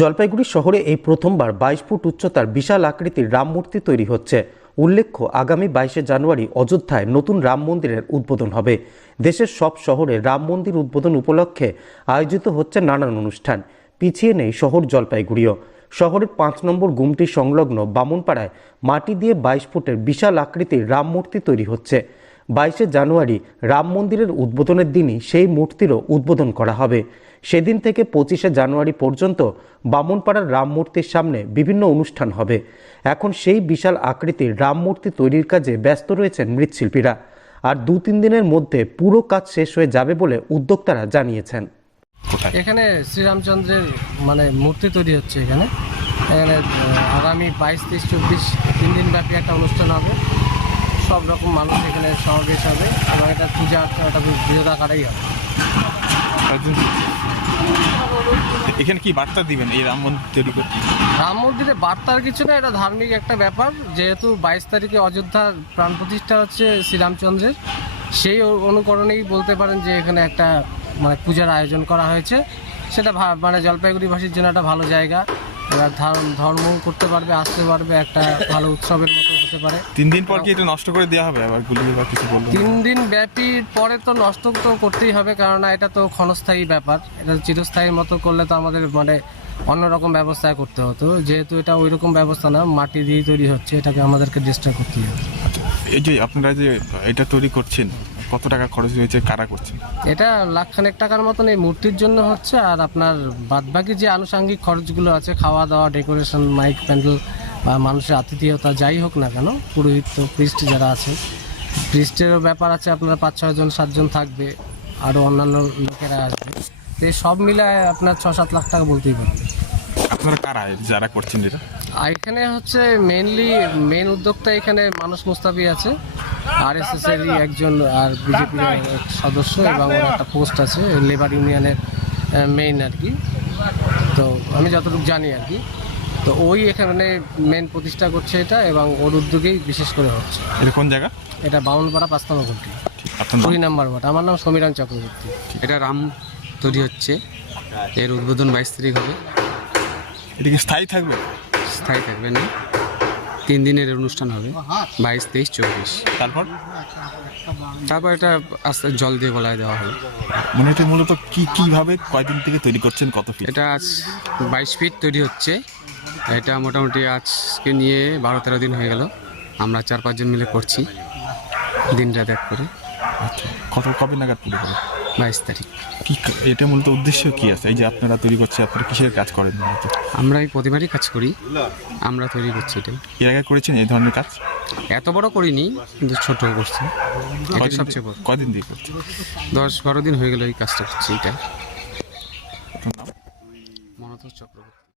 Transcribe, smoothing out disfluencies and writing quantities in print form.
জলপাইগুড়ি শহরে এই প্রথমবার 22 ফুট উচ্চতার বিশাল আকৃতির রাম মূর্তি তৈরি হচ্ছে। উল্লেখ্য, আগামী 22শে জানুয়ারি অযোধ্যায় নতুন রাম মন্দিরের উদ্বোধন হবে। দেশের সব শহরে রাম মন্দির উদ্বোধন উপলক্ষে আয়োজিত হচ্ছে নানান অনুষ্ঠান। পিছিয়ে নেই শহর জলপাইগুড়িও। শহরের 5 নম্বর গুমটি সংলগ্ন বামুনপাড়ায় মাটি দিয়ে 22 ফুটের বিশাল আকৃতির রাম মূর্তি তৈরি হচ্ছে। 22শে জানুয়ারি রাম মন্দিরের উদ্বোধনের দিনই সেই মূর্তিরও উদ্বোধন করা হবে। সেদিন থেকে 25শে জানুয়ারি পর্যন্ত বামুনপাড়ার রাম মূর্তির সামনে বিভিন্ন অনুষ্ঠান হবে। এখন সেই বিশাল আকৃতির রাম মূর্তি তৈরির কাজে ব্যস্ত রয়েছেন মৃৎশিল্পীরা। আর 2-3 দিনের মধ্যে পুরো কাজ শেষ হয়ে যাবে বলে উদ্যোক্তারা জানিয়েছেন। এখানে শ্রীরামচন্দ্রের মূর্তি তৈরি হচ্ছে। এখানে আগামী 22, 23, 24 3 দিন ব্যাপী একটা অনুষ্ঠান হবে। সব রকম মানুষ এখানে সমাবেশ হবে এবং এটা পূজা একটা বৃহৎ আকারেই হবে। এখানে কি বার্তা দিবেন এই রাম মন্দির তৈরি করে? রাম মন্দিরে বার্তার কিছু না, এটা ধার্মিক একটা ব্যাপার। যেহেতু 22 তারিখে অযোধ্যার প্রাণ প্রতিষ্ঠা হচ্ছে শ্রীরামচন্দ্রের, সেই অনুকরণেই বলতে পারেন যে এখানে একটা পূজার আয়োজন করা হয়েছে। সেটা জলপাইগুড়িবাসীর জন্য একটা ভালো জায়গা। এরা ধর্ম করতে পারবে, আসতে পারবে, একটা ভালো উৎসবের মতো হতে পারে। 3 দিন পর কি এটা নষ্ট করে দেওয়া হবে? আবার গুলিয়ে বা কিছু বলবেন? 3 দিন ব্যাপী পরে তো নষ্ট তো করতেই হবে, কেননা এটা তো ক্ষণস্থায়ী ব্যাপার। এটা চিরস্থায়ীর মতো করলে তো আমাদের অন্যরকম ব্যবস্থা করতে হতো। যেহেতু এটা ওই রকম ব্যবস্থা না, মাটি দিয়েই তৈরি হচ্ছে, এটাকে আমাদেরকে ডিস্ট্রয় করতেই হবে। এই যে আপনারা যে এটা তৈরি করছেন, কত টাকা খরচ হয়েছে, কারা করছেন? এটা লাখখানেক টাকার মতন এই মূর্তির জন্য হচ্ছে। আর আপনার বাদবাকি যে আনুষঙ্গিক খরচগুলো আছে, খাওয়া দাওয়া, ডেকোরেশন, মাইক, প্যান্ডেল বা মানুষের আতিথেয়তা যাই হোক না কেন, পুরোহিত, প্রিস্ট যারা আছে, প্রিস্টেরও ব্যাপার আছে। আপনার 5-6 জন 7 জন থাকবে, আরও অন্যান্য লোকেরা আসবে। এই সব মিলায় আপনার 6-7 লাখ টাকা বলতেই পারবে। আপনারা কারা যারা করছেন যেটা? এখানে হচ্ছে মেন উদ্যোক্তা এখানে মানুষ মুস্তাফি আছে, RSS এরই একজন, আর বিজেপির সদস্য, এবং ওর একটা পোস্ট আছে লেবার ইউনিয়নের মেইন আর কি। তো আমি যতটুকু জানি আর কি, তো ওই এখানে মেন প্রতিষ্ঠা করছে এটা, এবং ওর উদ্যোগেই বিশেষ করে হচ্ছে। এটা কোন জায়গা? এটা বামুনপাড়া 5 নম্বর গুমটি, 2 নম্বর ওয়ার্ড। আমার নাম সমীরণ চক্রবর্তী। এটা রাম তৈরি হচ্ছে, এর উদ্বোধন 22 তারিখ হবে। এটা কি স্থায়ী থাকবে? স্থায়ী থাকবে না, 3 দিনের অনুষ্ঠান হবে, 22, 23, 24। তারপর এটা আস্তে জল দিয়ে গলায় দেওয়া হবে। এটা মূলত কিভাবে কয়দিন থেকে তৈরি করছেন, কত ফিট? এটা আজ 22 ফিট তৈরি হচ্ছে। এটা মোটামুটি আজকে নিয়ে 12-13 দিন হয়ে গেল। আমরা 4-5 জন মিলে করছি, দিন রাত এক করে। কবে নাগাদ পুরো হবে? 22 তারিখ। এটা মূলত উদ্দেশ্য কি আছে? এই যে আপনারা তৈরি করছেন, আপনারা কিসের কাজ করেন? আমরা এই প্রতিবারই কাজ করি, আমরা তৈরি করছি এটাই। এর আগে করেছেন এই ধরনের কাজ? এত বড় করিনি, কিন্তু ছোট করছি। সবচেয়ে বড়। কদিন দিয়ে করছি? 10-12 দিন হয়ে গেল এই কাজটা করছি। এটা মনোজ চক্রবর্তী।